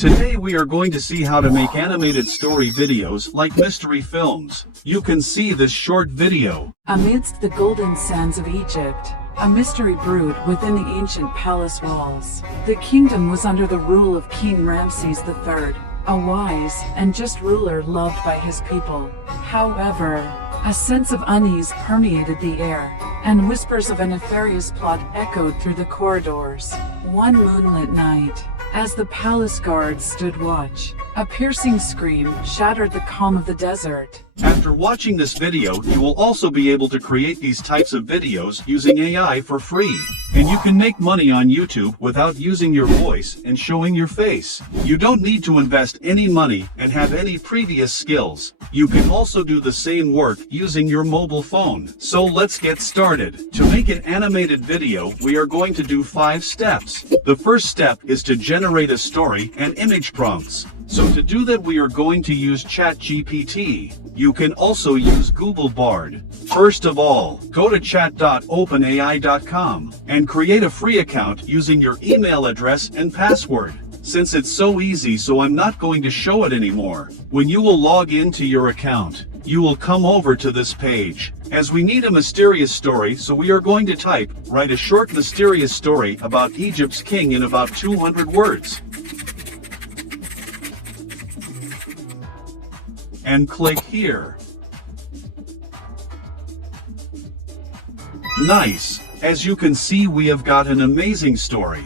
Today we are going to see how to make animated story videos like mystery films. You can see this short video. Amidst the golden sands of Egypt, a mystery brewed within the ancient palace walls. The kingdom was under the rule of King Ramses III, a wise and just ruler loved by his people. However, a sense of unease permeated the air, and whispers of a nefarious plot echoed through the corridors. One moonlit night, as the palace guards stood watch, a piercing scream shattered the calm of the desert. After watching this video, you will also be able to create these types of videos using AI for free. And you can make money on YouTube without using your voice and showing your face. You don't need to invest any money and have any previous skills. You can also do the same work using your mobile phone. So let's get started. To make an animated video, we are going to do 5 steps. The first step is to generate a story and image prompts. So to do that, we are going to use ChatGPT. You can also use Google Bard. First of all, go to chat.openai.com and create a free account using your email address and password. Since it's so easy, so I'm not going to show it anymore. When you will log into your account, you will come over to this page. As we need a mysterious story, so we are going to write a short mysterious story about Egypt's king in about 200 words. And click here. Nice. As you can see, we have got an amazing story.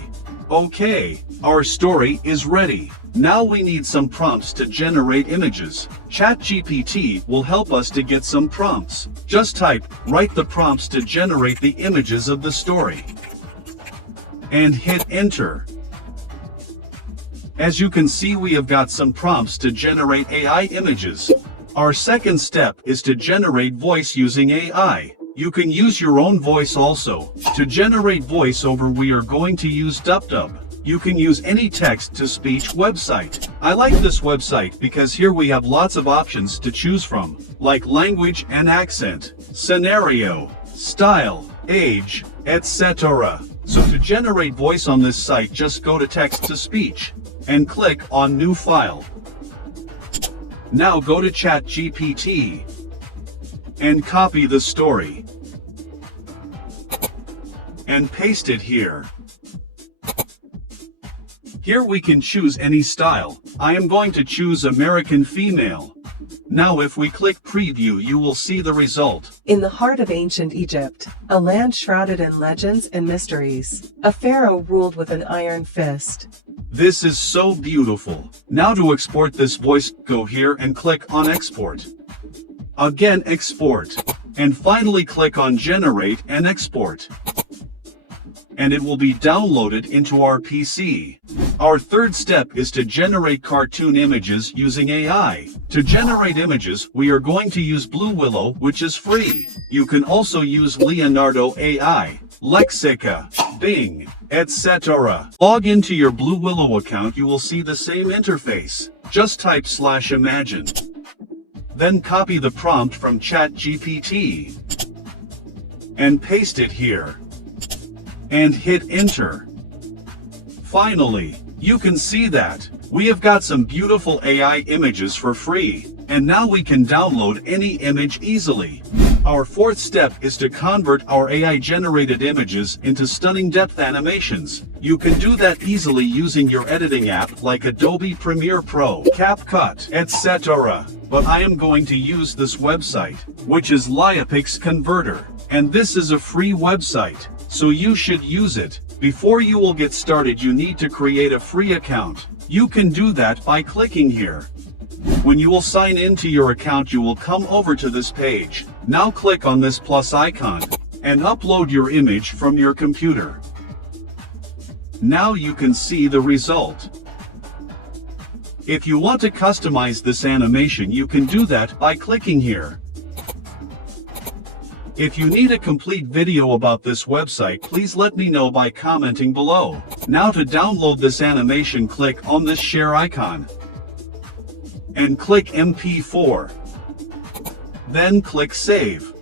Okay, our story is ready. Now we need some prompts to generate images. ChatGPT will help us to get some prompts. Just write the prompts to generate the images of the story. And hit enter. As you can see, we have got some prompts to generate AI images. Our second step is to generate voice using AI. You can use your own voice also. To generate voiceover, we are going to use DubDub. You can use any text-to-speech website. I like this website because here we have lots of options to choose from, like language and accent, scenario, style, age, etc. So to generate voice on this site, just go to text-to-speech and click on New File. Now go to ChatGPT and copy the story and paste it here. Here we can choose any style. I am going to choose American female. Now if we click preview, you will see the result. In the heart of ancient Egypt, a land shrouded in legends and mysteries, a pharaoh ruled with an iron fist. This is so beautiful. Now to export this voice, go here and click on export. Again export. And finally click on generate and export. And it will be downloaded into our PC. Our third step is to generate cartoon images using AI. To generate images, we are going to use Blue Willow, which is free. You can also use Leonardo AI, Lexica, Bing, etc. Log into your Blue Willow account, you will see the same interface. Just type /imagine. Then copy the prompt from ChatGPT and paste it here. And hit enter. Finally, you can see that we have got some beautiful AI images for free, and now we can download any image easily. Our fourth step is to convert our AI generated images into stunning depth animations. You can do that easily using your editing app like Adobe Premiere Pro, CapCut, etc. But I am going to use this website, which is Liapix Converter, and this is a free website, so you should use it. Before you will get started, you need to create a free account. You can do that by clicking here. When you will sign into your account, you will come over to this page. Now click on this plus icon and upload your image from your computer. Now you can see the result. If you want to customize this animation, you can do that by clicking here. If you need a complete video about this website, please let me know by commenting below. Now to download this animation, click on this share icon and click MP4. Then click save.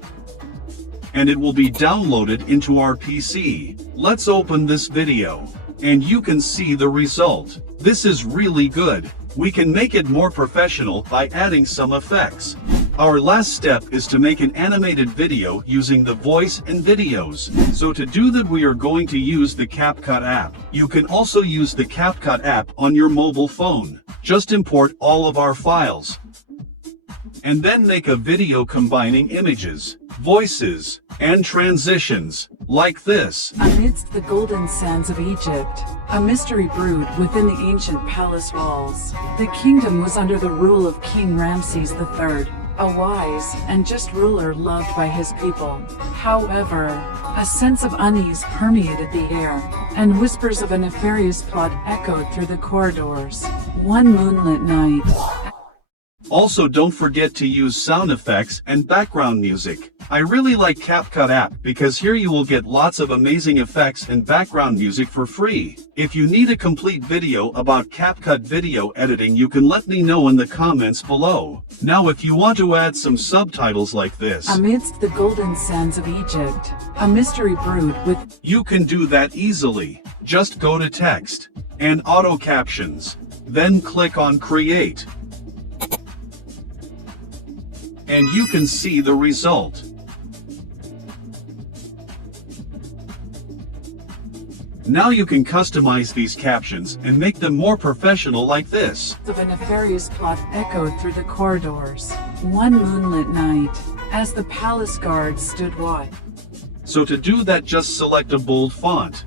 And it will be downloaded into our PC. Let's open this video. And you can see the result. This is really good. We can make it more professional by adding some effects. Our last step is to make an animated video using the voice and videos. So to do that we are going to use the CapCut app. You can also use the CapCut app on your mobile phone. Just import all of our files. And then make a video combining images, voices, and transitions, like this. Amidst the golden sands of Egypt, a mystery brewed within the ancient palace walls. The kingdom was under the rule of King Ramses III, a wise and just ruler loved by his people. However, a sense of unease permeated the air, and whispers of a nefarious plot echoed through the corridors. One moonlit night. Also, don't forget to use sound effects and background music. I really like CapCut app because here you will get lots of amazing effects and background music for free. If you need a complete video about CapCut video editing, you can let me know in the comments below. Now if you want to add some subtitles like this, Amidst the golden sands of Egypt, a mystery brewed with... You can do that easily. Just go to text and auto captions. Then click on create. And you can see the result. Now you can customize these captions and make them more professional like this. Of a nefarious plot echoed through the corridors. One moonlit night, as the palace guards stood watch. So to do that, just select a bold font.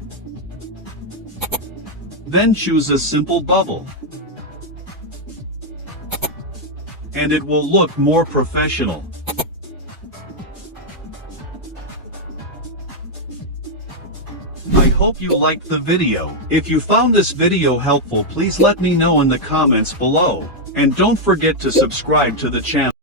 Then choose a simple bubble. And it will look more professional. I hope you liked the video. If you found this video helpful, please let me know in the comments below. And don't forget to subscribe to the channel.